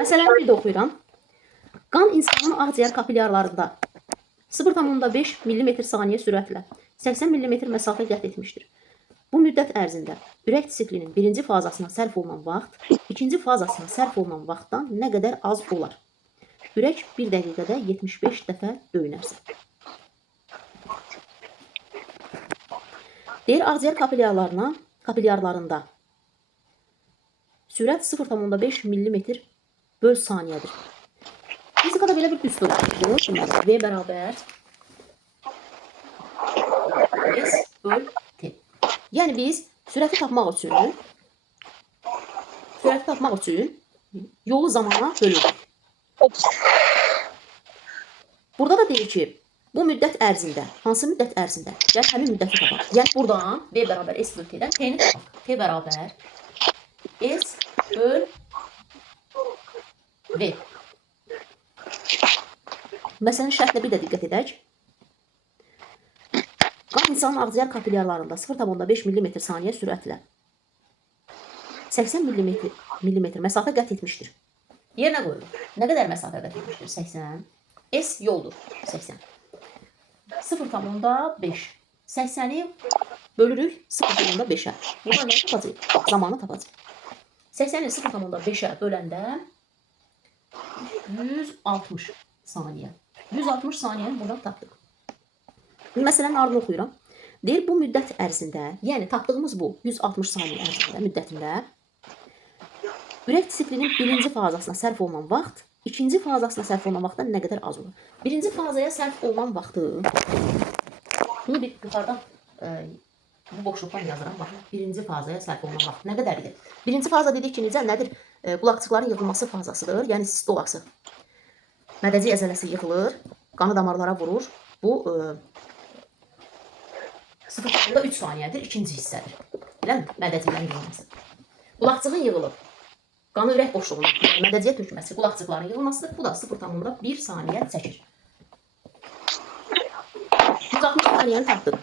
Məsələni bir də oxuyuram. Qan insanın ağciyər kapillyarlarında 0,5 mm saniyə sürətlə 80 mm məsafə qət etmişdir. Bu müddət ərzində ürək siklinin birinci fazasına sərf olunan vaxt, ikinci fazasına sərf olunan vaxtdan nə qədər az olar? Ürək 1 dəqiqədə 75 dəfə döyünərsə. Deyir, ağciyər kapillyarlarında sürət 0,5 mm böl saniyədir. Fizikada belə bir düstur var. V bərabər S böl T. Yəni biz sürəti tapmaq üçün yolu zamana bölürük. Burada da deyir ki, bu müddət ərzində, hansı müddət ərzində? Gəl həmin müddəti tapaq. Yəni buradan V bərabər S böl T-dən T-ni tapaq. T bərabər S böl V. Məsələn, şərtlə bir də diqqət edək. Qan insanın ağciyər kapillyarlarında 0,5 mm saniyə sürətlə 80 mm məsafə qət etmişdir. Yerinə qoyulur. Nə qədər məsafə qət etmişdir? 80. S yoldur. 80. 0,5. 80-i bölürük 0,5-ə. Buradan nə tapacaq? Zamanı tapacaq. 80-i 0,5-ə böləndə 160 saniyə. 160 saniyəni buradan tapdıq. Məsələnin ardını oxuyuram. Deyir, bu müddət ərzində, yəni tapdığımız bu 160 saniyə ərzində, müddətində ürək siklinin birinci fazasına sərf olunan vaxt, ikinci fazasına sərf olunan vaxtdan nə qədər az olur? Birinci fazaya sərf olunan vaxtı, bunu bir yuxarıdan bu boşluqdan yazıram. Baxın, birinci fazaya sərf olunan vaxt nə qədərdir? Birinci faza dedik ki, necə? Nədir? Qulaqçıqların yığılması fazasıdır, yəni sistolası. Mədəci əzələsi yığılır, qanı damarlara vurur. Bu 0,3 saniyədir, ikinci hissədir. Eləmi? Mədəciklərin yığılması. Qulaqçığın yığılıb, qanı ürək boşluğuna, mədəciyə tökməsi, qulaqçıqların yığılmasıdır. Bu da 0,1 saniyə çəkir. 160 saniyəni tapdıq.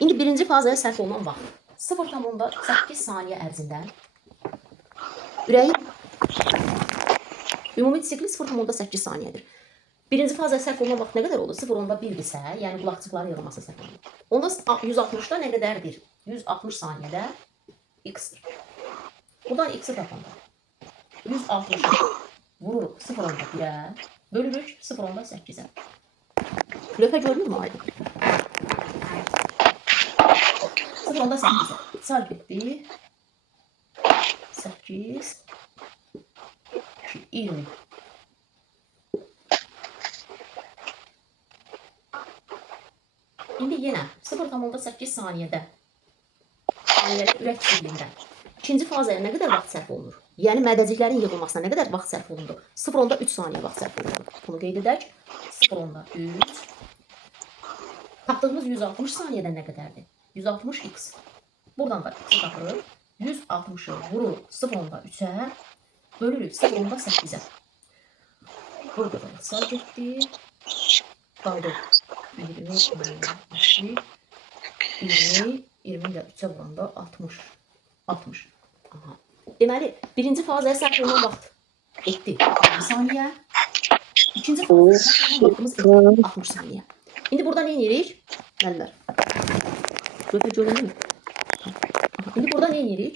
İndi birinci fazaya sərf olunan vaxt 0,8 saniyə ərzində ürəyin ümumi sikli 0,8 saniyədir. Birinci fazaya sərf olunan vaxt nə qədər olur? 0,1-dirsə, yəni qulaqçıqların yığılması sərf olunur. Onda 160-da nə qədərdir? 160 saniyədə x-dir. Buradan x-i tapanda 160-ı vururuq 0,1-ə, bölürük 0,8-ə. Lövhə görünür mü aydın? 0,8-ə. İxtisar getdi. 8 20. İndi yenə 0,8 saniyədə ürək siklində ikinci fazaya nə qədər vaxt sərf olunur? Yəni mədəciklərin yığılmasına nə qədər vaxt sərf olundu? 0,3 saniyə vaxt sərf olundu. Bunu qeyd edək. 0,3. Tapdığımız 160 saniyədə nə qədərdir? 160x. Buradan da x tapırıq. 160-ı vururuq 0,3-ə, bölürük 0,8-ə. Burada da ixtisar getdi. Qaldı 20, 20 də 3-ə vuranda 60. 60. Aha. Deməli, birinci fazaya sərf olunan vaxt etdi 20 saniyə. İkinci fazaya sərf olunan vaxtımız 60 saniyə. İndi burada nə edirik? Müəllimlər. Lövhə görünür mü? İndi burada nə edirik?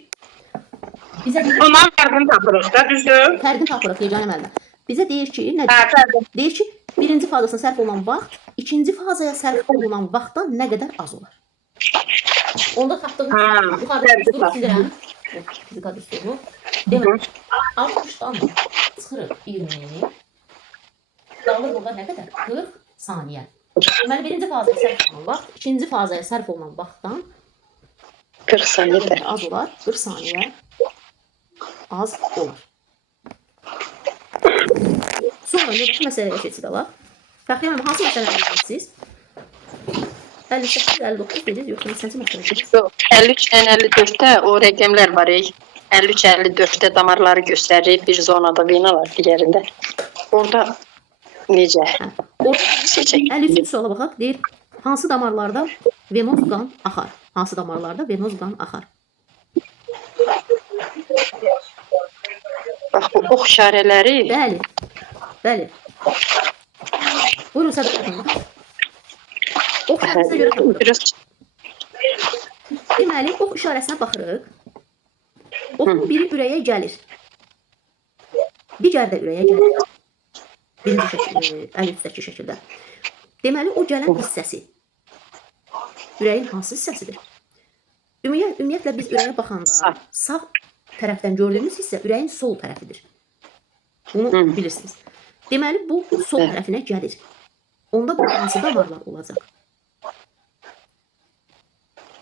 Ondan fərqini tapırıq da, düzdür? Fərqini tapırıq, yeganə müəllimlər. Bizə deyir ki, nədir? Deyir ki, birinci fazasına sərf olunan vaxt, ikinci fazaya sərf olunan vaxtdan nə qədər az olur? Onda tapdığımız yuxarıda düsturu silirəm. Fizika düsturu. Demək, 60-dan çıxırıq 20. Qalır burada nə qədər? 40 saniyə. Deməli, birinci fazaya sərf olunan vaxt, ikinci fazaya sərf olunan vaxtdan 40 saniyə az olar. 40 saniyə az olar. Sonra növbəti məsələyə keçid alaq. Fəxriyə hanım, hansı məsələyə keçirsiniz? 58, 59 dediniz, yoxsa neçənci məsələ dediniz? 53-dən 54-də o rəqəmlər var. 53-54-də damarları göstərir, bir zonada venalar digərində. Orada necə? Seçək. 53 suala baxaq. Deyir, hansı damarlarda venoz qan axar? Hansı damarlarda venoz qan axar? ox işarələri Bəli. Bəli. Buyurun Səbəb xanım. Ox işarəsinə görə tapırıq. biraz Deməli, ox işarəsinə baxırıq. Oxun biri ürəyə gəlir. Digər də ürəyə gəlir. Birinci şəkil, əl üstdəki şəkildə. Deməli, o gələn hissəsi ürəyin hansı hissəsidir? Ümumiyyətlə biz ürəyə baxanda sağ tərəfdən gördüyümüz hissə ürəyin sol tərəfidir. Bunu bilirsiniz. Deməli, bu sol tərəfinə gəlir. Onda bu hansı damarlar olacaq?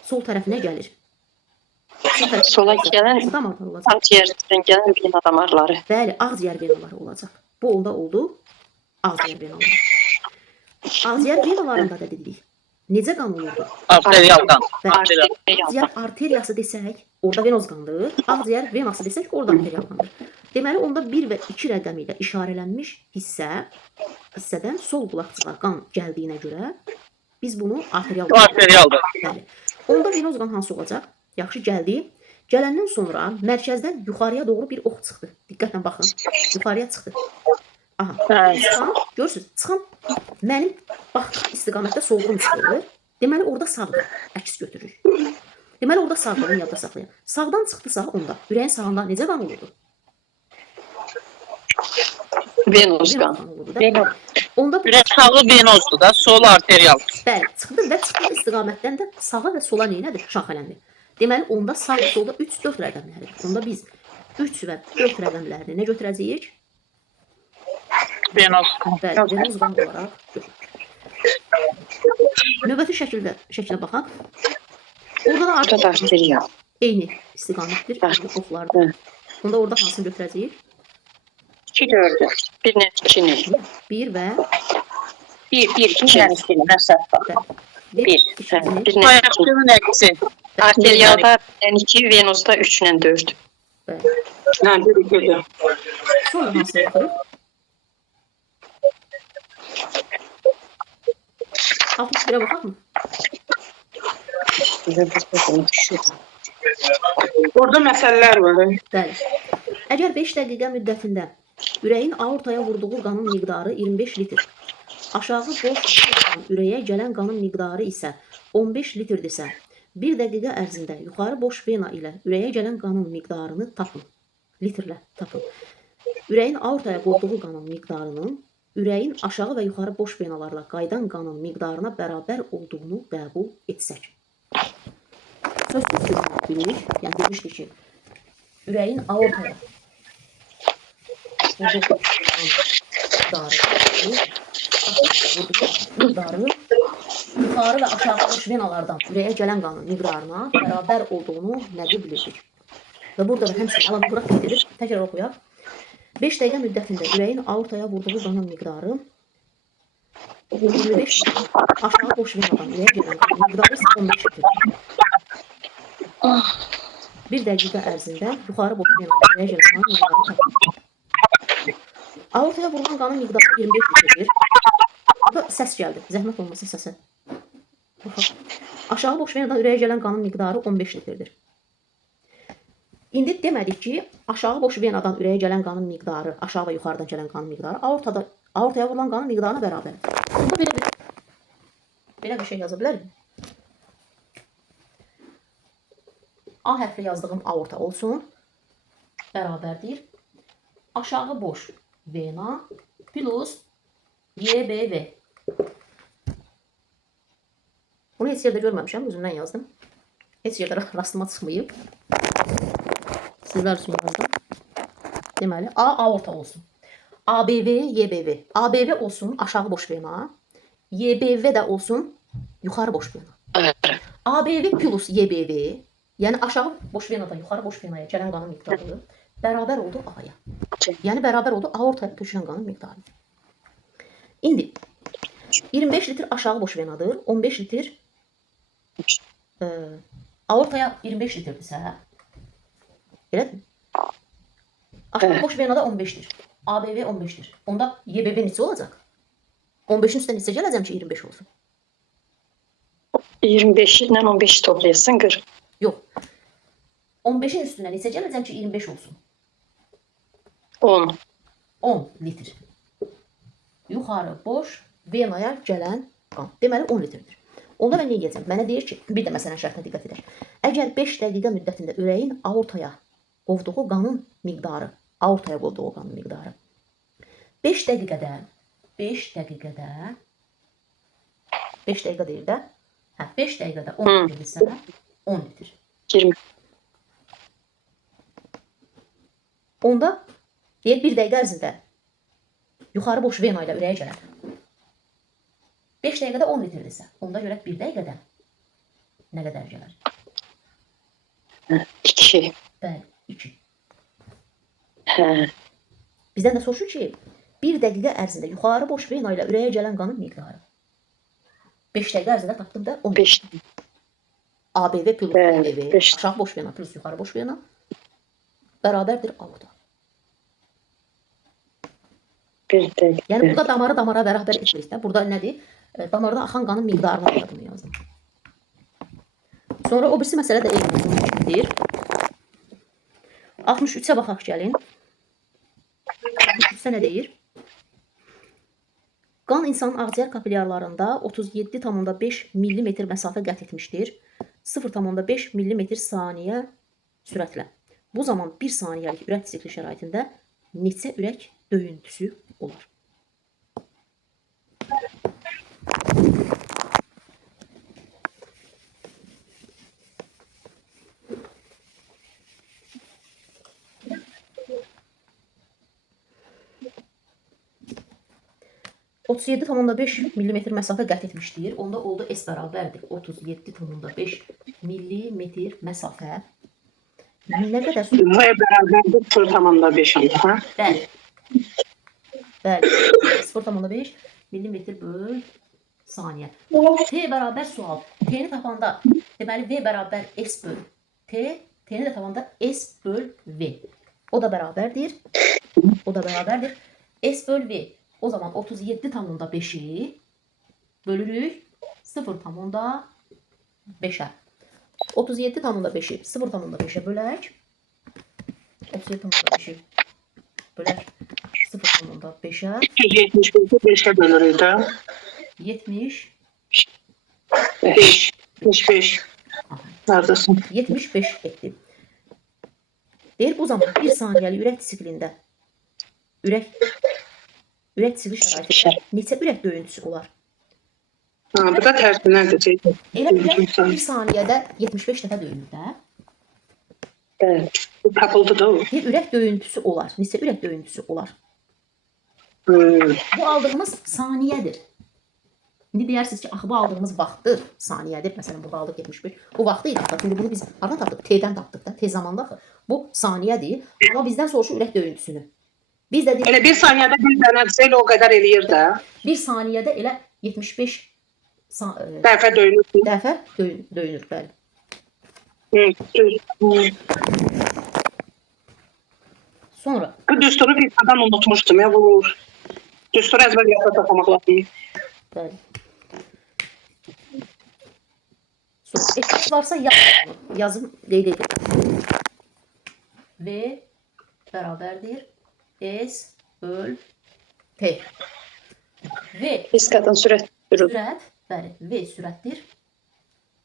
Sol tərəfinə gəlir. sola gələn Hansı damarlar olacaq? akciğerdən gələn vena damarları. Bəli, ağciyər venaları olacaq. Bu onda oldu ağciyər venaları. Ağciyər venalarında da dedik. Necə qan olurdu? Arterial qan. Bəli. Ağciyər arteriyası desək, orada venoz qandır. Ağciyər venası desək, orada arterial qandır. Deməli, onda 1 və 2 rəqəmi ilə işarələnmiş hissədən sol qulaqçığa qan gəldiyinə görə biz bunu arterial qan. Arterialdır. Bəli. Onda venoz qan hansı olacaq? Yaxşı gəldi. Gələndən sonra mərkəzdən yuxarıya doğru bir ox çıxdı. Diqqətlə baxın. Yuxarıya çıxdı. Aha. Çıxan, görürsünüz, çıxan mənim baxdığım istiqamətdə solğun çıxır. Deməli, orada sağdır. Əks götürürük. Deməli, orada sağdır, onu yadda saxlayın. Sağdan çıxdısa onda, ürəyin sağında necə qan olurdu? Venöz qan. Olurdu da. Onda bu Ürək sağı venozdur da, sol arterial. bəli, çıxdı və çıxdığı istiqamətdən də sağa və sola neynədir? Şaxələndir. Deməli, onda sağ və solda 3-4 rəqəmləri. Onda biz 3 və 4 rəqəmlərini nə götürəcəyik? Venoz. Bəli, venoz qan olaraq götürürük. Növbəti şəklə baxaq. Orada da Burada da artıq arterial. eyni istiqamətdir, eyni oxlardır. Onda orada hansını götürəcəyik? 2 gördü. Bir nə 2 nə? 1 və 1, 2 nəfəsdir, məsəfə. 1, Bir. 2 Bir nə? Ayaqçının əksi. Arterialda 2, venozda 3 ilə 4. Bəli. Hə, bir gördüm. Sonra hansını götürürük? 61'e baxaq mı? Orada məsələlər var. Bəli. Əgər 5 dəqiqə müddətində ürəyin aortaya vurduğu qanın miqdarı 25 litr, aşağı boş olan ürəyə gələn qanın miqdarı isə 15 litrdirsə, 1 dəqiqə ərzində yuxarı boş vena ilə ürəyə gələn qanın miqdarını tapın. Litrlə tapın. Ürəyin aortaya vurduğu qanın miqdarının ürəyin aşağı və yuxarı boş venalarla qaydan qanın miqdarına bərabər olduğunu qəbul etsək. Sözsüz bilirik, yəni demişdik ki, ürəyin aortaya vurduğu miqdarı yuxarı və aşağı boş venalardan ürəyə gələn qanın miqdarına bərabər olduğunu nədir bilirdik. Və burada da həmçinin əlavə olaraq qeyd edir, təkrar oxuyaq. 5 dəqiqə müddətində ürəyin aortaya vurduğu qanın miqdarı 25 aşağı boş venadan ürəyə gələn qanın miqdarı isə 15 litrdir. 1 dəqiqə ərzində yuxarı boş venadan ürəyə gələn qanın miqdarını tapın. Aortaya vurulan qanın miqdarı 25 litrdir. Burada səs gəldi. Zəhmət olmasa səsə. Aşağı boş venadan ürəyə gələn qanın miqdarı 15 litrdir. İndi demədik ki, aşağı boş venadan ürəyə gələn qanın miqdarı, aşağı və yuxarıdan gələn qanın miqdarı aortaya vurulan qanın miqdarına bərabərdir. Burada belə bir şey yaza bilərik. A hərfli yazdığım aorta olsun. Bərabərdir. Aşağı boş vena plus YBV. Bunu heç yerdə görməmişəm, özümdən yazdım. Heç yerdə rastıma çıxmayıb. Sizlər üçün yazdım. Deməli, A aorta olsun. ABV, YBV. ABV olsun aşağı boş vena. YBV də olsun yuxarı boş vena. ABV plus YBV, yəni aşağı boş venadan yuxarı boş venaya gələn qanın miqdarı bərabər oldu A-ya. Yəni bərabər oldu aortaya tökülən qanın miqdarı. İndi 25 litr aşağı boş venadır, 15 litr aortaya 25 litrdirsə, belədir. Aşağı boş venada 15'dir. ABV 15'dir. Onda YBV neçə olacaq? 15'in üstüne neçə gələcəm ki 25 olsun? 25 ilə 15 toplayasın 40. Yox. 15'in üstüne neçə gələcəm ki 25 olsun? 10. 10 litr. Yuxarı boş venaya gələn qan. Deməli 10 litrdir. Onda mən nə edəcəm? Mənə deyir ki, bir də məsələn şərtinə diqqət edək. Əgər 5 dəqiqə müddətində ürəyin aortaya qovduğu qanın miqdarı, aortaya qovduğu qanın miqdarı 5 dəqiqədə 5 dəqiqə deyir də. Hə, 5 dəqiqədə 10 litrdirsə, 10 litr. 20. Onda deyir 1 dəqiqə ərzində yuxarı boş vena ilə ürəyə gələr. 5 dəqiqədə 10 litrdirsə, onda görək 1 dəqiqədə nə qədər gələr? 2. Bəli, 2. Hə. Bizdən də soruşur ki, 1 dəqiqə ərzində yuxarı boş vena ilə ürəyə gələn qanın miqdarı. 5 dəqiqə ərzində tapdım da 10. 5. ABV plus Bəli, ABV, beş. aşağı boş vena plus yuxarı boş vena bərabərdir aorta. 1 dəqiqə. Yəni burada damarı damara bərabər etmirik də. Burada nədir? Damarda axan qanın miqdarını adını yazın. Sonra o birisi məsələ də eynidir. 63-ə baxaq gəlin. 63-də nə deyir? Qan insanın ağciyər kapilyarlarında 37,5 mm məsafə qət etmişdir. 0,5 mm saniyə sürətlə. Bu zaman 1 saniyəlik ürək sikli şəraitində neçə ürək döyüntüsü olar? ...37,5 mm məsafə qət etmişdir. Onda oldu S bərabərdir. 37,5 mm məsafə. Nə qədər sürət? V bərabərdir 0,5. Hə? Bəli. Bəli. 0,5 mm böl saniyə. T bərabər sual. T-ni tapanda, deməli V bərabər S böl T, T-ni də tapanda S böl V. O da bərabərdir. S böl V. O zaman 37,5'i bölürük 0,5'e. 37,5'i 0,5'e bölək. 37,5'i bölək 0,5'e. 275'e bölürük də. 70. 5. 75. Neredesin? 75 etdi. Deyir bu zaman 1 saniyəlik ürək siklində ürək sikli şəraitində neçə ürək döyüntüsü olar? Ha, bu da tərsinədir. Elə ürək 1 saniyədə 75 dəfə döyünür də. Bəli. Bu tapıldı da o. Bir ürək döyüntüsü olar. Neçə ürək döyüntüsü olar? Bu aldığımız saniyədir. İndi deyirsiniz ki, axı bu aldığımız vaxtdır, saniyədir. Məsələn, burada aldıq 75. Bu vaxtı idi axı. Şimdi bunu biz hardan tapdıq? T-dən tapdıq da. T zamanda axı. Bu saniyədir. Amma bizdən soruşur ürək döyüntüsünü. Biz də deyik, Elə 1 saniyədə bir dənədirsə elə o qədər eləyir də. 1 saniyədə elə 75 Dəfə döyülür. dəfə döyünür. Bəli. Sonra Bu düsturu bir adam unutmuştum ya. Bu düsturu əzbər yadda saxlamaq lazım. bəli. Sonra eşit varsa yazın, qeyd edin. V bərabərdir S böl T. V Biz qadın sürət sürür. sürət, bəli, V sürətdir.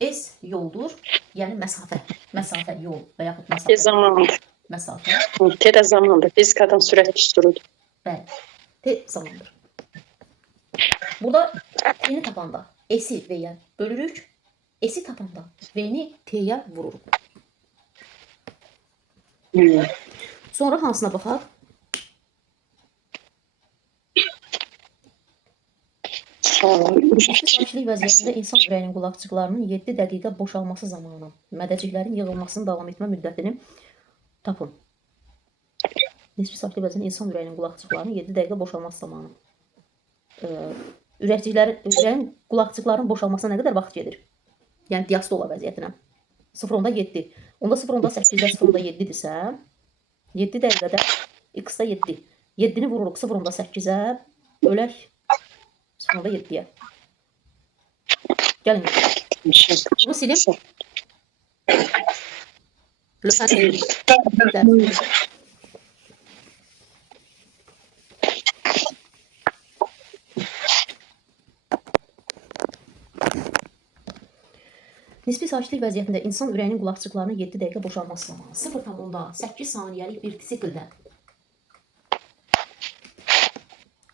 S yoldur, yəni məsafə. Məsafə yol və yaxud Tez məsafə. zamandır. Məsafə. Tez zamandır. Biz qadın sürət düsturudur. Bəli. T zamandır. Burada T-ni tapanda S-i V-yə bölürük. S-i tapanda V-ni T-yə vururuq. Sonra hansına baxaq? Sakitlik vəziyyətində insan ürəyinin qulaqçıqlarının 7 dəqiqə boşalması zamanı mədəciklərin yığılmasının davam etmə müddətini tapın. Nisbi sakitlik vəziyyətində insan ürəyinin qulaqçıqlarının 7 dəqiqə boşalması zamanı. Ürəyin qulaqçıqların boşalmasına nə qədər vaxt gedir? Yəni diastola vəziyyətinə. 0,7. Onda 0,8-də 0,7-dirsə 7 dəqiqədə x-da 7. 7-ni vururuq 0,8-ə bölək 0,7-yə. Gəlin. Bunu silib. Lütfen silib. sakitlik vəziyyətində insan ürəyinin qulaqçıqlarının 7 dəqiqə boşalması zamanı 0,8 saniyəlik bir sikldə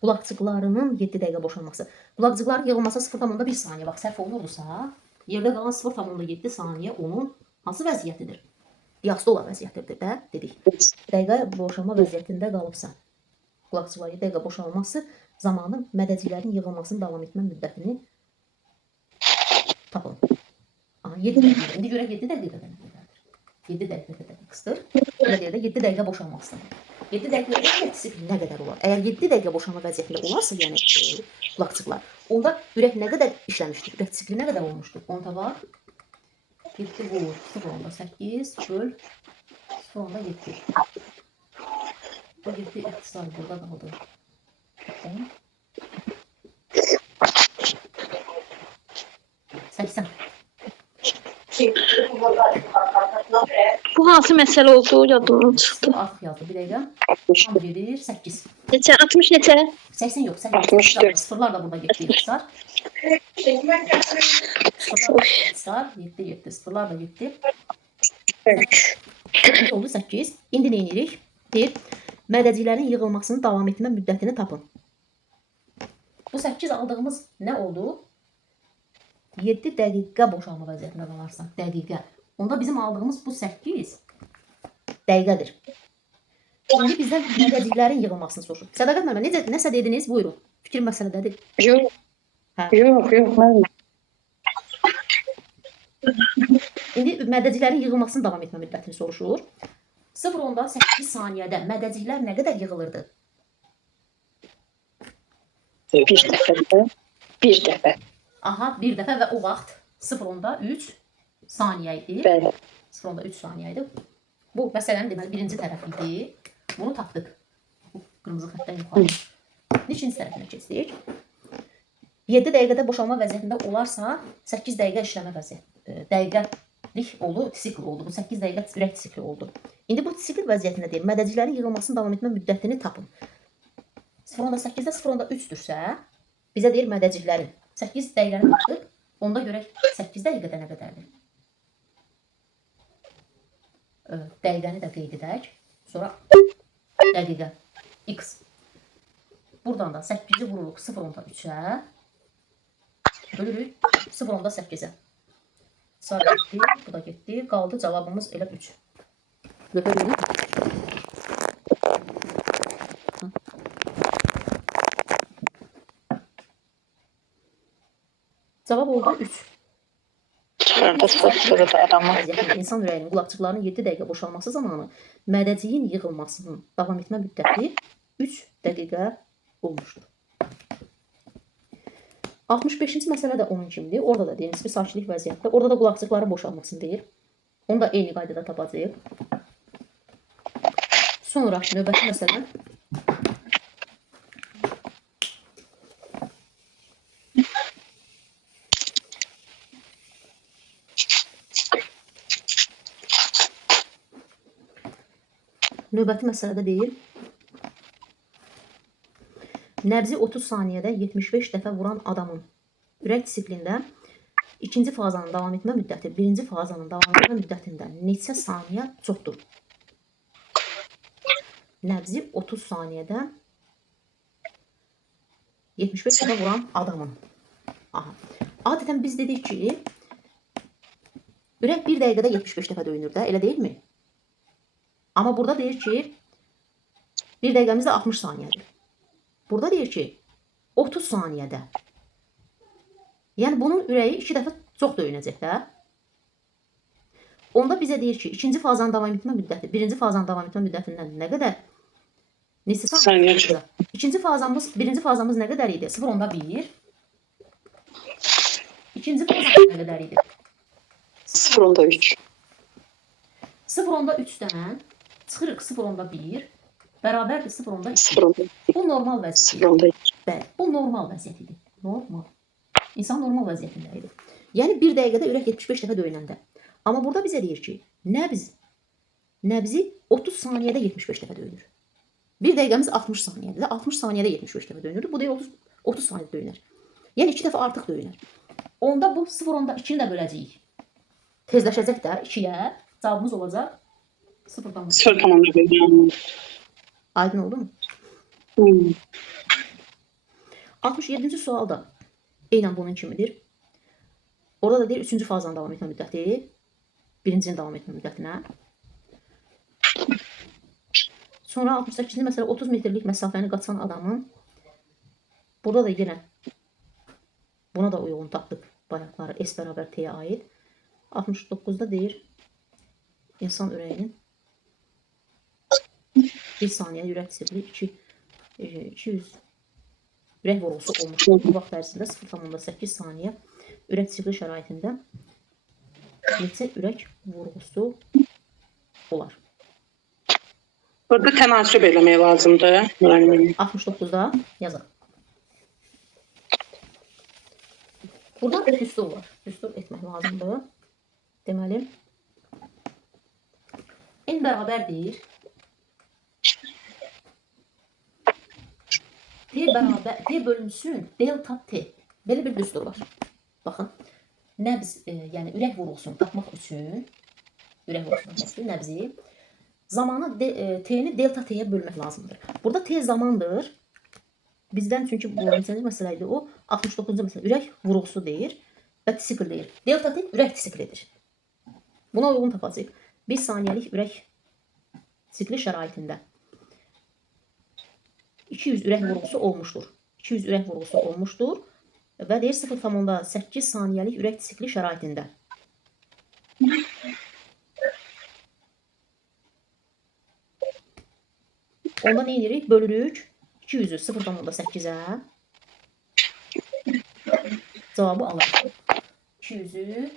qulaqçıqlarının 7 dəqiqə boşalması. Qulaqçıqların yığılması 0,1 saniyə vaxt sərf olunursa, yerdə qalan 0,7 saniyə onun hansı vəziyyətidir? Diastol vəziyyətidir də dedik. Dəqiqə boşalma vəziyyətində qalıbsa, qulaqçıqların 7 dəqiqə boşalması zamanı mədəciklərin yığılmasının davam etmə müddətini tapın. 7 dəqiqə. İndi görək 7 dəqiqədə nə qədərdir? 7 dəqiqədə də qısdır. Belə deyək də 7 dəqiqə boşalmasıdır. 7 dəqiqədə ürək nə qədər olar? Əgər 7 dəqiqə boşalma vəziyyətində olarsa, yəni qulaqçıqlar, onda ürək nə qədər işləmişdir? Ürək sikli nə qədər olmuşdur? Onda var. 7 vur, 0,8 böl 0,7. Bu 7 ixtisar burada qaldı. 10. 80. Bu hansı məsələ oldu? Yadımdan çıxdı. Artıq yazdı. Bir dəqiqə. 60. Tam gedir 8. Neçə? 60 neçə? 80 yox, 80. 64. Sıfırlar da burada getdi ixtisar. Sıfırlar da ixtisar. 7, 7. Sıfırlar da getdi. 3. Oldu 8. İndi nə edirik? Deyir, mədəciklərin yığılmasının davam etmə müddətini tapın. Bu 8 aldığımız nə oldu? 7 dəqiqə boşalma vəziyyətində qalarsa, dəqiqə. Onda bizim aldığımız bu 8 dəqiqədir. İndi bizdən mədəciklərin yığılmasını soruşur. Sədaqət müəllimə, nəsə dediniz? Buyurun. Fikir məsələdədir. Yox. Hə. Yox, mən İndi mədəciklərin yığılmasının davam etmə müddətini soruşur. 0,8 saniyədə mədəciklər nə qədər yığılırdı? bir dəfə. Aha, bir dəfə və o vaxt 0,3 saniyə idi. Bəli. 0,3 saniyə idi. Bu məsələnin deməli birinci tərəfi idi. Bunu tapdıq. Bu qırmızı xəttdən yuxarı. İkinci tərəfinə keçdik. 7 dəqiqədə boşalma vəziyyətində olarsa 8 dəqiqə işləmə vəziyyəti. Dəqiqəlik oldu, sikl oldu. Bu 8 dəqiqə ürək sikli oldu. İndi bu sikl vəziyyətində deyil, mədəciklərin yığılmasının davam etmə müddətini tapın. 0,8-də 0,3-dürsə, bizə deyir mədəciklərin 8 dəqiqəni tapdıq. Onda görək 8 dəqiqədə nə qədərdir? Dəqiqəni də qeyd edək. Sonra dəqiqə x. Buradan da 8-i vururuq 0,3-ə. Bölürük 0,8-ə. Sağ getdi, bu da getdi. Qaldı cavabımız elə 3. Götürün. Cavab oldu 3. Çıxarda sıfırı da adamı. İnsan ürəyinin qulaqçıqlarının 7 dəqiqə boşalması zamanı mədəciyin yığılmasının davam etmə müddəti 3 dəqiqə olmuşdur. 65-ci məsələ də onun kimidir. Orada da deyiniz ki, sakitlik vəziyyətdə. Orada da qulaqçıqların boşalmasını deyir. Onu da eyni qaydada tapacağıq. Sonra növbəti məsələ. Növbəti məsələdə deyir. Nəbzi 30 saniyədə 75 dəfə vuran adamın ürək disiplində ikinci fazanın davam etmə müddəti birinci fazanın davam etmə müddətindən neçə saniyə çoxdur? Nəbzi 30 saniyədə 75 dəfə vuran adamın. Aha. Adətən biz dedik ki, ürək 1 dəqiqədə 75 dəfə döyünür də, elə deyilmi? Amma burada deyir ki, 1 dəqiqəmizdə 60 saniyədir. Burada deyir ki, 30 saniyədə. Yəni bunun ürəyi 2 dəfə çox döyünəcək də. Onda bizə deyir ki, ikinci fazanın davam etmə müddəti, birinci fazanın davam etmə müddətindən nə qədər? Neçə saniyə çıxacaq? Birinci fazamız nə qədər idi? 0,1. İkinci fazamız nə qədər idi? 0,3. 0,3-dən çıxırıq 0,1 bərabərdir 0,2. 0,2. Bu normal vəziyyət. 0,2. Bəli, bu normal vəziyyət idi. Normal. İnsan normal vəziyyətində idi. Yəni 1 dəqiqədə ürək 75 dəfə döyünəndə. Amma burada bizə deyir ki, nəbzi 30 saniyədə 75 dəfə döyünür. 1 dəqiqəmiz 60 saniyədir. 60 saniyədə 75 dəfə döyünür. Bu deyir 30 saniyədə döyünər. Yəni 2 dəfə artıq döyünər. Onda bu 0,2-ni də böləcəyik. tezləşəcək də 2-yə. Cavabımız olacaq 0,5. 0,1. Aydın oldu mu? Hmm. 67-ci sual da eynən bunun kimidir. Orada da deyir 3-cü fazdan davam etmə müddəti, birincinin davam etmə müddətinə. Sonra 68-ci məsələ 30 metrlik məsafəni qaçan adamın, burada da yenə buna da uyğun tapdıq bayaqları S bərabər T-yə aid. 69-da deyir insan ürəyinin 1 saniyə ürək sikli 200 ürək vurğusu olmuş. Bu vaxt ərzində 0,8 saniyə ürək sikli şəraitində neçə ürək vurğusu olar? Burada tənasüb eləmək lazımdır. 69-da yazaq. Burada bir düstur var. Düstur etmək lazımdır. Deməli, n bərabərdir. T bölünsün delta T. Belə bir düstur var. Baxın, nəbz, yəni ürək vurğusunu tapmaq üçün, nəbzi, zamanı T-ni delta T-yə bölmək lazımdır. Burada T zamandır. Bizdən çünki bu neçənci məsələ idi o, 69-cu məsələ ürək vurğusu deyir və disikl deyir. Delta T ürək disiklidir. Buna uyğun tapacağıq. 1 saniyəlik ürək disikli şəraitində 200 ürək vurğusu olmuşdur. 200 ürək vurğusu olmuşdur və deyir 0,8 saniyəlik ürək disikli şəraitində. Onda nə edirik? Bölürük 200'ü 0,8'e. Cevabı alalım. 200'ü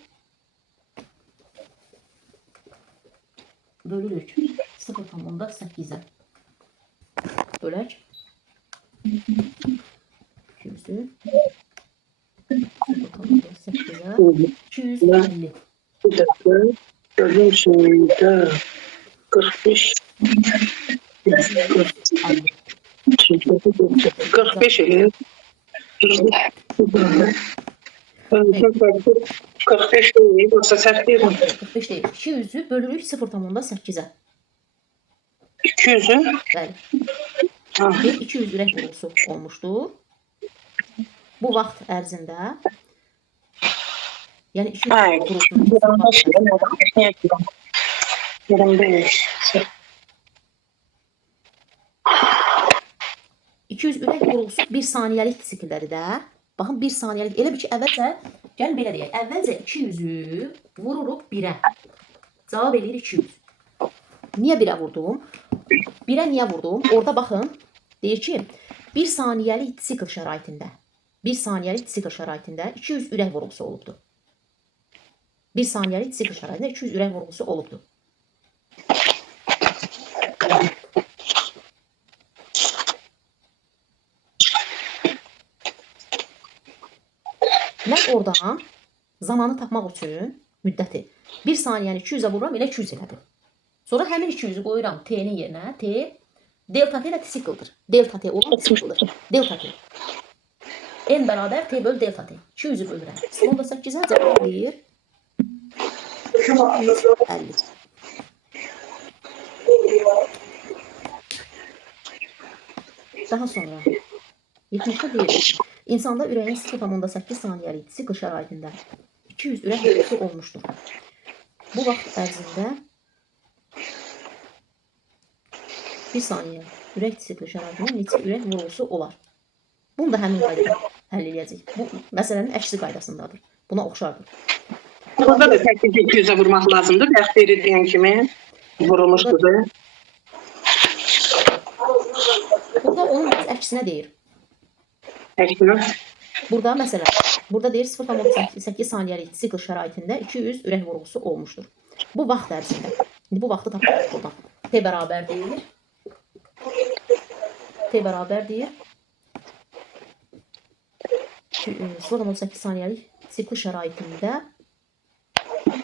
bölürük 0,8'e. Bölək 200'ü 0,8'e 250. Bir dakika. Gördüğüm şeyde 45 45 elir. 45 değil. Yoksa sert değil mi? 45 değil. 200'ü bölürük 0,8'e. 200'ü? Bəli. Ha. 200 ürək vurğusu olmuşdur. Bu vaxt ərzində yəni 200 ürək vurğusunu 25. 200 ürək vurğusu 1 saniyəlik disiklləri də. Baxın 1 saniyəlik. Elə bir ki, əvvəlcə, gəlin belə deyək. Əvvəlcə 200-ü vururuq 1-ə. Cavab eləyir 200. Niyə 1-ə vurdum? 1-ə niyə vurdum? Orada baxın. Deyir ki, 1 saniyəlik disikl şəraitində 200 ürək vurğusu olubdur. 1 saniyəlik disikl şəraitində 200 ürək vurğusu olubdur. Mən oradan zamanı tapmaq üçün müddəti 1 saniyəni 200-ə vururam, elə 200 elədim. Sonra həmin 200-ü qoyuram T-nin yerinə. T delta T ilə disikldir. Delta T olan disikldir. Delta T. N bərabər T böl delta T. 200-ü bölürəm. 0,8-ə cavab verir 50. Daha sonra 70'də deyir. İnsanda ürəyin 0,8 saniyəlik disikl şəraitində 200 ürək vurğusu olmuşdur. Bu vaxt ərzində 1 saniyə ürək disikli şəraitində neçə ürək vurğusu olar? Bunu da həmin qaydada həll edəcəyik. Bu məsələnin əksi qaydasındadır. Buna oxşardır. Burada da təkcə 200'ə vurmaq lazımdır. Bəxt verildiyin kimi vurulmuşdur. Burada onun əksinə deyir. Əksinə. Burada məsələn, burada deyir 0,8 saniyəlik disikl şəraitində 200 ürək vurğusu olmuşdur. Bu vaxt ərzində. İndi bu vaxtı tapırıq buradan. T bərabər deyir. T bərabər deyir. 0,8 saniyəlik disikl şəraitində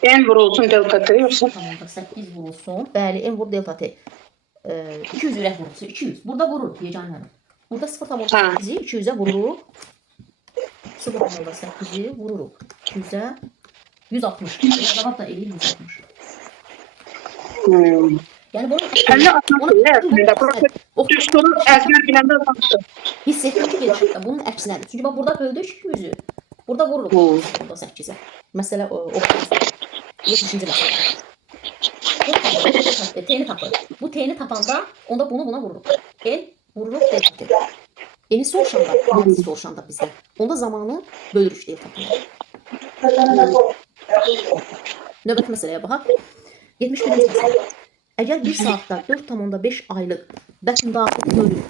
N vurulsun delta T yoxsa? 8 vurulsun. Bəli, N vur delta T. 200 ürək vurğusu. 200. Burada vururuq yeganənin. Burada 0,8'i 200'ə vururuq. 0,8'i vururuq 200'ə 160. Cevap da eləyir 160. Hmm. Yəni bunun 50 60 əslində. Burası düsturu əzbər biləndə azdır. hiss etdim ki, gedişdə bunun əksinədir. Çünki bax burada böldük 200-ü. Burada vururuq burada 8-ə. Məsələ o 70-ci məsələ. T'ni tapır. Bu t'ni tapanda onda bunu buna vururuq. El vururuq D. Eni soruşanda, adresi soruşanda bizdə. Onda zamanı bölürük deyə tapılır. Növbəti məsələyə baxaq. 71-ci məsələ. Əgər 1 saatda 4,5 aylıq bətin daxili bölün.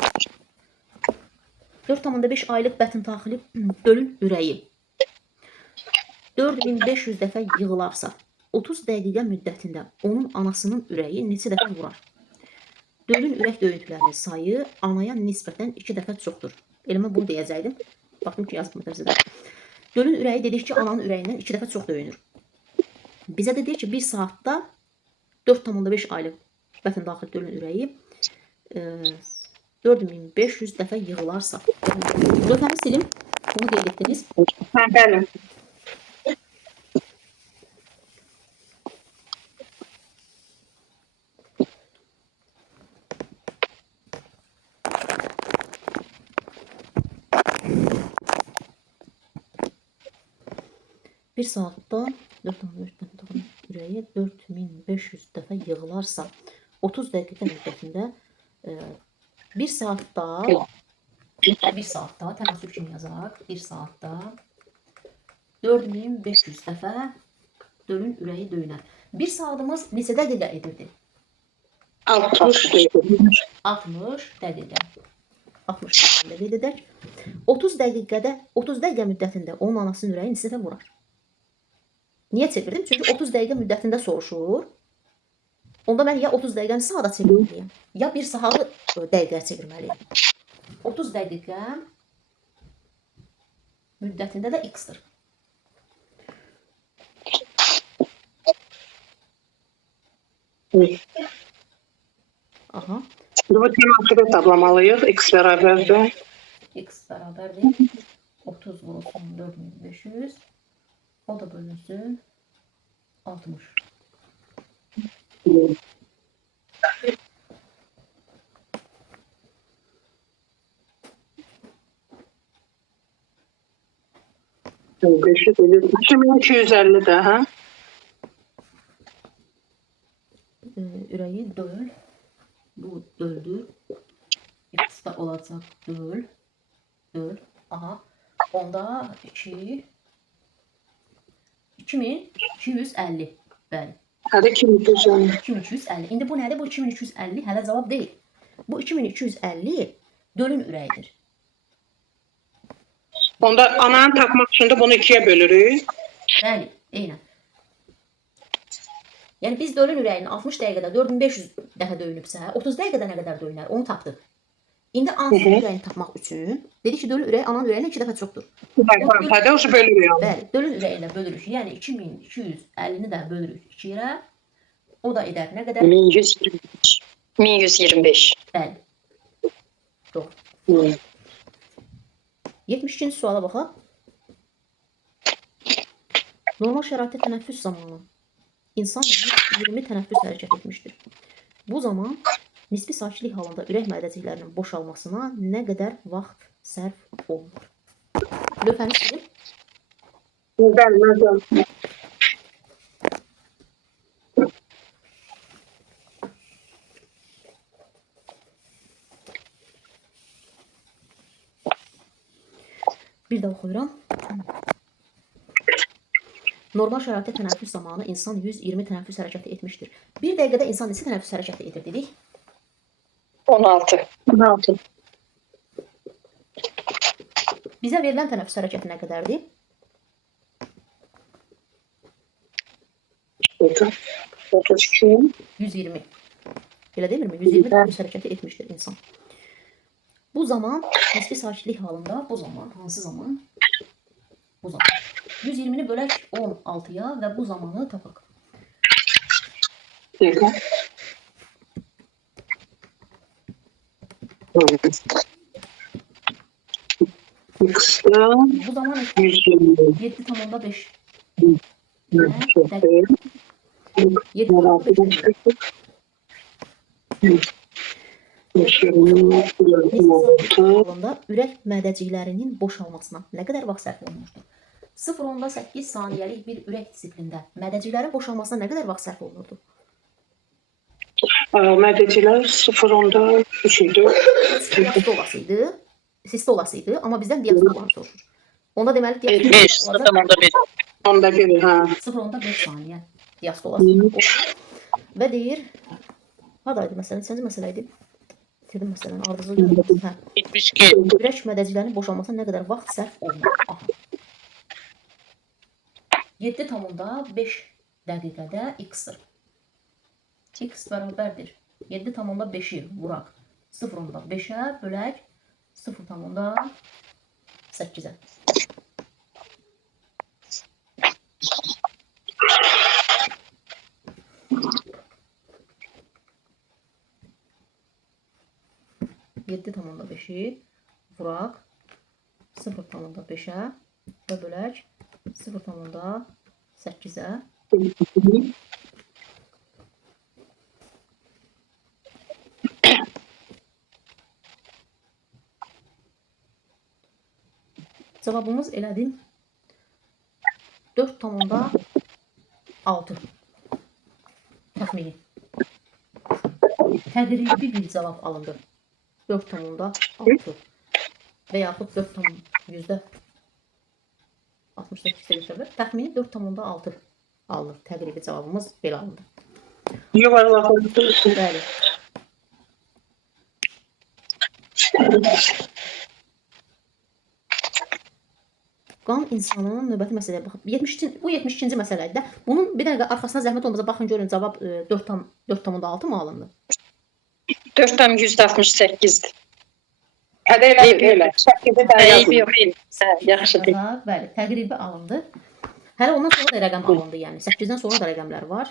4,5 aylıq bətin daxili bölün ürəyi 4500 dəfə yığılarsa, 30 dəqiqə müddətində onun anasının ürəyi neçə dəfə vurar? Dölün ürək döyüntülərinin sayı anaya nisbətən 2 dəfə çoxdur. Elə mən bunu deyəcəkdim. Baxdım ki, yazdım tərəzidə. Dölün ürəyi dedik ki, ananın ürəyindən 2 dəfə çox döyünür. Bizə də deyir ki, 1 saatda 4,5 aylıq bətin daxil dölün ürəyi 4500 dəfə yığılarsa. Lütfəni silim. Bunu qeyd etdiniz. Hə, bəli. Bir saatda 4,5 bətin daxil ürəyi 4500 dəfə yığılarsa, 30 dəqiqə müddətində 1 saatda tənasüb kimi yazaraq 1 saatda 4500 dəfə dölün ürəyi döyünər. 1 saatımız neçə dəqiqə edirdi? 60 dəqiqə. 60 dəqiqə. 60 dəqiqə qeyd edək. 30 dəqiqə müddətində onun anasının ürəyi neçə dəfə vurar? Niyə çevirdim? Çünki 30 dəqiqə müddətində soruşur. Onda mən ya 30 dəqiqəni saata çevirməliyəm, ya 1 saatı dəqiqəyə çevirməliyəm. 30 dəqiqə müddətində də x-dır. Aha. Bu tənasübü hesablamalıyıq. X bərabərdir. X bərabərdir. 30 vurulsun 4500. O da bölünsün 60. Beşi bölür. 2250 də, hə? Ürəyi döl. Bu döldür. X da olacaq döl. Döl. Aha. Onda 2250. Bəli. Hədə 2250. 2250. İndi bu nədir? Bu 2250 hələ cavab deyil. Bu 2250 dölün ürəyidir. Onda ananı tapmaq üçün də bunu 2-yə bölürük. Bəli, eynən. Yəni biz dölün ürəyini 60 dəqiqədə 4500 dəfə döyünübsə, 30 dəqiqədə nə qədər döyünər? Onu tapdıq. İndi ananın ürəyini tapmaq üçün dedi ki, dölün ürəyi ananın ürəyindən 2 dəfə çoxdur. Hədə o bölürük. Bəli, dölün ürəyi ilə bölürük. Yəni 2250-ni də bölürük 2-yə. O da edər nə qədər? 1125. 1125. Bəli. Doğru. 72-ci suala baxaq. Normal şəraitdə tənəffüs zamanı insan 20 tənəffüs hərəkət etmişdir. Bu zaman nisbi sakitlik halında ürək mədəciklərinin boşalmasına nə qədər vaxt sərf olunur? Lövhəni silin. Bəli, məzəl. Bir də oxuyuram. Normal şəraitdə tənəffüs zamanı insan 120 tənəffüs hərəkəti etmişdir. Bir dəqiqədə insan neçə tənəffüs hərəkəti edir dedik? 16. 16. Bizə verilən tənəffüs hərəkəti nə qədərdir? 32. 120. Elə demirmi? 120 tənəffüs hərəkəti etmişdir insan. Bu zaman nisbi sakitlik halında, bu zaman, hansı zaman? Bu zaman. 120-ni bölək 16-ya və bu zamanı tapaq. Dəqiqə. X-da Bu zaman 120. 7,5. dəqiq. 7,5 halında ürək mədəciklərinin boşalmasına nə qədər vaxt sərf olunmuşdur? 0,8 saniyəlik bir ürək disiplində mədəciklərin boşalmasına nə qədər vaxt sərf olunurdu? Mədəciklər 0,3 idi. Sistə olasıydı, amma bizdən diastolaları soruşur. Onda deməli 5, 0,1. Onda bir, hə. 0,5 saniyə diastolası. Və deyir, hadaydı məsələn, səncə məsələ idi? Dedim məsələn, ardıcıl görmüşsün. Hə. 72. Ürək mədəciklərinin boşalmasına nə qədər vaxt sərf olunur? Aha. 7,5 dəqiqədə x-dir. X bərabərdir. 7,5-i vuraq 0,5-ə bölək 0,8-ə. Yeddi tamamda 5-i vuraq 0,5-ə və bölək 0,8-ə. Cavabımız elədim 4,6 təxmini. Təqribi bir cavab alındı. 4,6 və yaxud 4,68 təxmini 4,6 alınır. Təqribi cavabımız belə alındı. Yuvarlaq. Bəli. Qan insanın növbəti məsələyə baxıb. Bu 72-ci məsələ idi də. Bunun bir dəqiqə arxasına zəhmət olmasa baxın görün cavab 4,6 mı alındı? 4,168-dir. Hədə elə. 8-i də Eybi yazın. yox, eybi. Yaxşı deyil. Bəli, təqribi alındı. Hələ ondan sonra da rəqəm alındı, yəni 8-dən sonra da rəqəmlər var.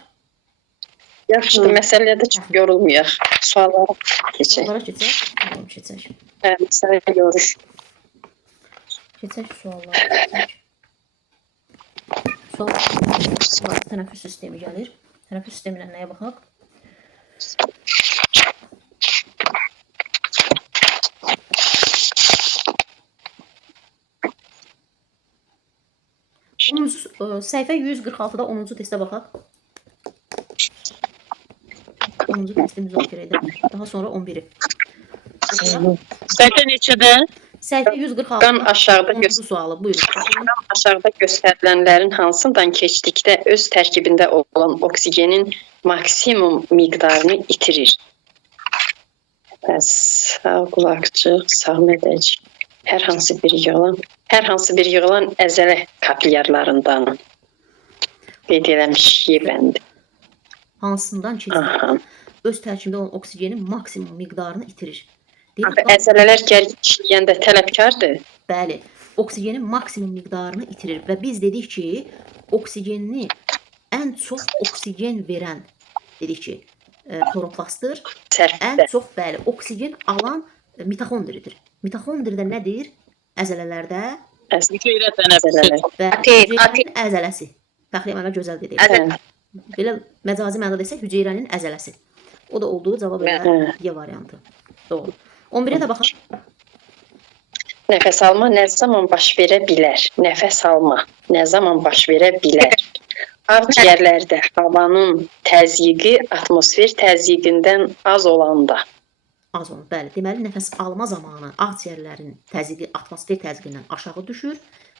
Yaxşıdır, məsələyə də çox yorulmayaq. Suallara keçək. Suallara keçək. Tamam, keçək. Məsələ görüş. Keçək suallara. Keçək. Sual tənəffüs sistemi gəlir. Tənəffüs sisteminə nəyə baxaq? Səhifə 146-da 10-cu testə baxaq. 10-cu testi müzakirə edək. Daha sonra 11-i. Səhifə neçədə? Səhifə 146. Qan aşağıda 10-cu sualı. Buyurun. Aşağıda göstərilənlərin hansından keçdikdə öz tərkibində olan oksigenin maksimum miqdarını itirir? Sağ qulaqcıq, sağ mədəcik. Hər hansı bir yığılan əzələ kapilyarlarından qeyd eləmişik bəndə. Hansından keçdikdə öz tərkibində olan oksigenin maksimum miqdarını itirir. Əzələlər gərgin işləyəndə tələbkardır. Bəli, oksigenin maksimum miqdarını itirir və biz dedik ki, oksigenini ən çox oksigen verən dedik ki, kloroplastdır. Ən çox bəli, oksigen alan mitoxondridir. Mitoxondridə nədir? Əzələlərdə hüceyrənin əzələsi. Fəxri əmələ gözəl dedik. Belə məcazi mənada desək, hüceyrənin əzələsi. O da olduğu cavab elə Y variantı. Doğru. 11-ə də baxaq. Nəfəs alma nə zaman baş verə bilər? Nəfəs alma nə zaman baş verə bilər? Ağciyərlərdə havanın təzyiqi atmosfer təzyiqindən az olanda. Az olur, bəli. Deməli, nəfəs alma zamanı ağciyərlərin təzyiqi atmosfer təzyiqindən aşağı düşür.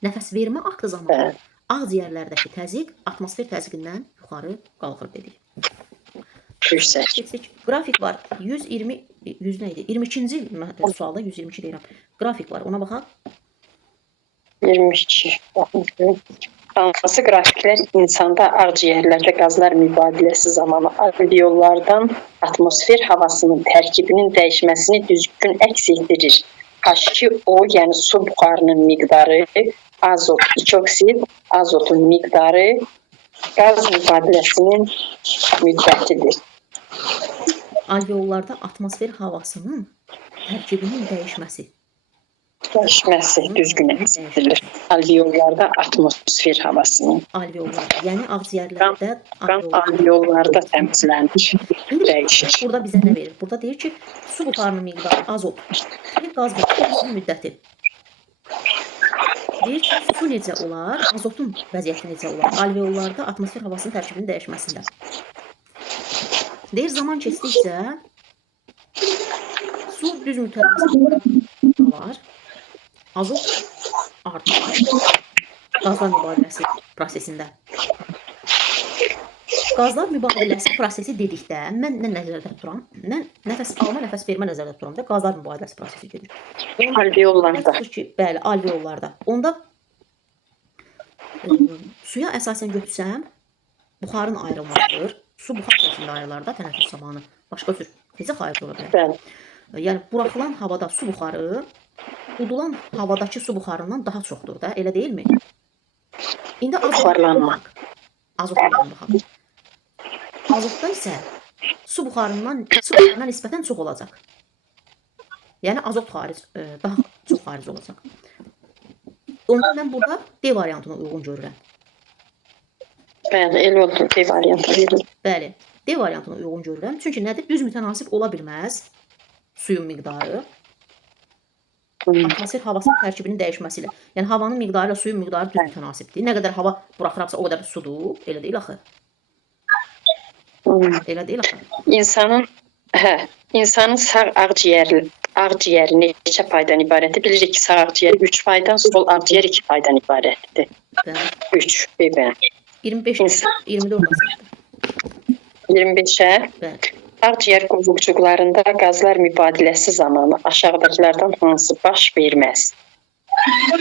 Nəfəs vermə aktı zamanı ağciyərlərdəki təzyiq atmosfer təzyiqindən yuxarı qalxır dedik. Qrafik var. 22-ci sualda 122 deyirəm. Qrafik var. Ona baxaq. 22. Hansı qrafiklər insanda ağciyərlərdə qazlar mübadiləsi zamanı alveollardan atmosfer havasının tərkibinin dəyişməsini düzgün əks etdirir? H2O, yəni su buxarının miqdarı, azot, ikoksid, azotun miqdarı, qaz mübadiləsinin müddətidir. Alveollarda atmosfer havasının tərkibinin dəyişməsi. Dəyişməsi düzgün edilir. Alveollarda atmosfer havasının. Alveollar, yəni ağciyərlərdə Qan alveollarda təmizlənir, dəyişir. Burada bizə nə verir? Burada deyir ki, su buxarının miqdarı azot, qaz buxarının müddəti. Deyir ki, su necə olar? Azotun vəziyyəti necə olar? Alveollarda atmosfer havasının tərkibinin dəyişməsində. Deyir, zaman keçdikcə su düz mütəmizlik var. Azot artar. Qazlar mübadiləsi prosesində. Qazlar mübadiləsi prosesi dedikdə mən nə nəzərdə tuturam? Mən nəfəs alma, nəfəs vermə nəzərdə tuturam da qazlar mübadiləsi prosesi gedir. Alveollarda. Bəli, alveollarda. Onda suya əsasən götürsəm, buxarın ayrılmasıdır. Su buxar şəklində ayrılar da tənəffüs zamanı. Başqa cür necə xaric ola bilər? Bəli. Yəni buraxılan havada su buxarı udulan havadakı su buxarından daha çoxdur da, elə deyilmi? İndi Buxarlanma. Azotdan baxaq. Azotda isə su buxarına nisbətən çox olacaq. Yəni azot xaric, daha çox xaric olacaq. Onda mən burada D variantına uyğun görürəm. Bəli, elə oldu D variantı. Bəli, D variantına uyğun görürəm. Çünki nədir? Düz mütənasib ola bilməz suyun miqdarı. Atmosfer havasının tərkibinin dəyişməsilə. Yəni havanın miqdarı ilə suyun miqdarı düz mütənasibdir. Nə qədər hava buraxıraqsa o qədər sudur. Elə deyil axı. Elə deyil axı. İnsanın sağ ağciyəri neçə paydan ibarətdir? Bilirik ki, sağ ağciyər 3 paydan, sol ağciyər 2 paydan ibarətdir. 3, bəli. 25, 24 25-ə. Bəli. Ağciyər qovluqçuqlarında qazlar mübadiləsi zamanı aşağıdakılardan hansı baş verməz?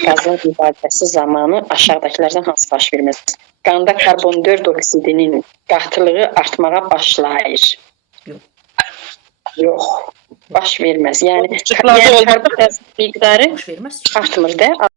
Qazlar mübadiləsi zamanı aşağıdakılardan hansı baş verməz? Qanda karbon 4 oksidinin qatılığı artmağa başlayır. Yox. Baş verməz. Yəni karbon miqdarı Baş verməz. artmır da.